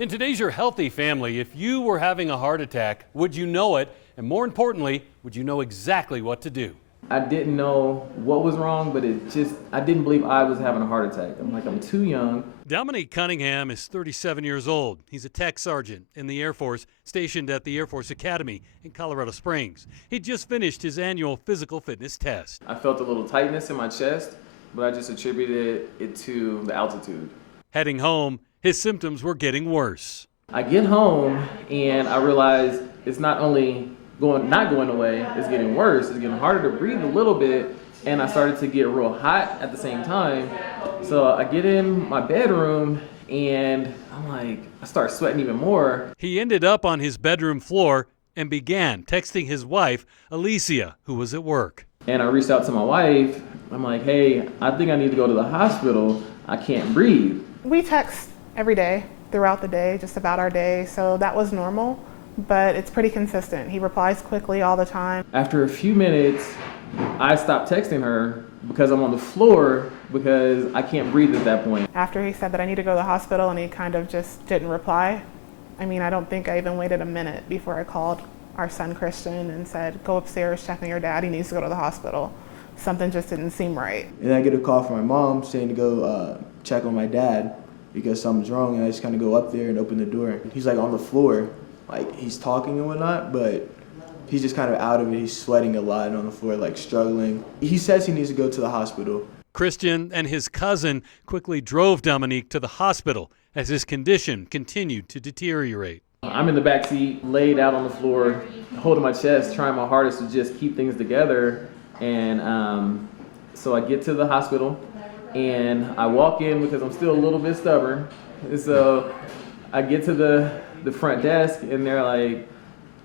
In today's Your Healthy Family, if you were having a heart attack, would you know it? And more importantly, would you know exactly what to do? I didn't know what was wrong, but I didn't believe I was having a heart attack. I'm too young. Dominique Cunningham is 37 years old. He's a tech sergeant in the Air Force, stationed at the Air Force Academy in Colorado Springs. He just finished his annual physical fitness test. I felt a little tightness in my chest, but I just attributed it to the altitude. Heading home, his symptoms were getting worse. I get home and I realize it's not only not going away, it's getting worse. It's getting harder to breathe a little bit, and I started to get real hot at the same time. So I get in my bedroom and I start sweating even more. He ended up on his bedroom floor and began texting his wife, Alicia, who was at work. And I reached out to my wife. I'm like, hey, I think I need to go to the hospital. I can't breathe. We text every day, throughout the day, just about our day, so that was normal, but it's pretty consistent. He replies quickly all the time. After a few minutes, I stopped texting her because I'm on the floor because I can't breathe at that point. After he said that I need to go to the hospital and he kind of just didn't reply, I don't think I even waited a minute before I called our son Christian and said, go upstairs, check on your dad, he needs to go to the hospital. Something just didn't seem right. And I get a call from my mom saying to go check on my dad because something's wrong, and I just kind of go up there and open the door. He's on the floor, he's talking and whatnot, but he's just kind of out of it. He's sweating a lot on the floor, struggling. He says he needs to go to the hospital. Christian and his cousin quickly drove Dominique to the hospital as his condition continued to deteriorate. I'm in the back seat, laid out on the floor, holding my chest, trying my hardest to just keep things together. And so I get to the hospital and I walk in because I'm still a little bit stubborn. And so I get to the front desk and they're like,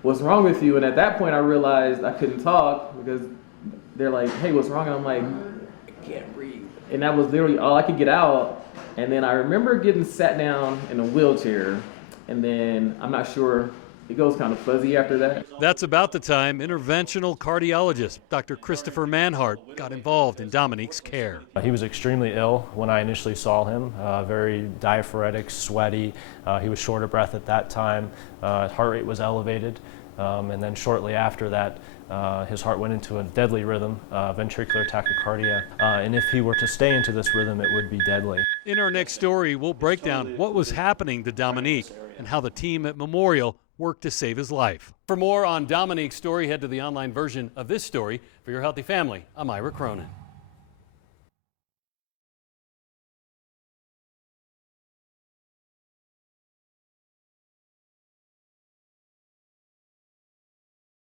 what's wrong with you? And at that point I realized I couldn't talk because they're like, hey, what's wrong? And I'm like, I can't breathe. And that was literally all I could get out. And then I remember getting sat down in a wheelchair, and then I'm not sure, it goes kind of fuzzy after that. That's about the time interventional cardiologist Dr. Christopher Manhart got involved in Dominique's care. He was extremely ill when I initially saw him, very diaphoretic, sweaty. He was short of breath at that time. Heart rate was elevated, and then shortly after that, his heart went into a deadly rhythm, ventricular tachycardia, and if he were to stay into this rhythm, it would be deadly. In our next story, we'll break down what was happening to Dominique and how the team at Memorial worked to save his life. For more on Dominique's story, head to the online version of this story. For Your Healthy Family, I'm Ira Cronin.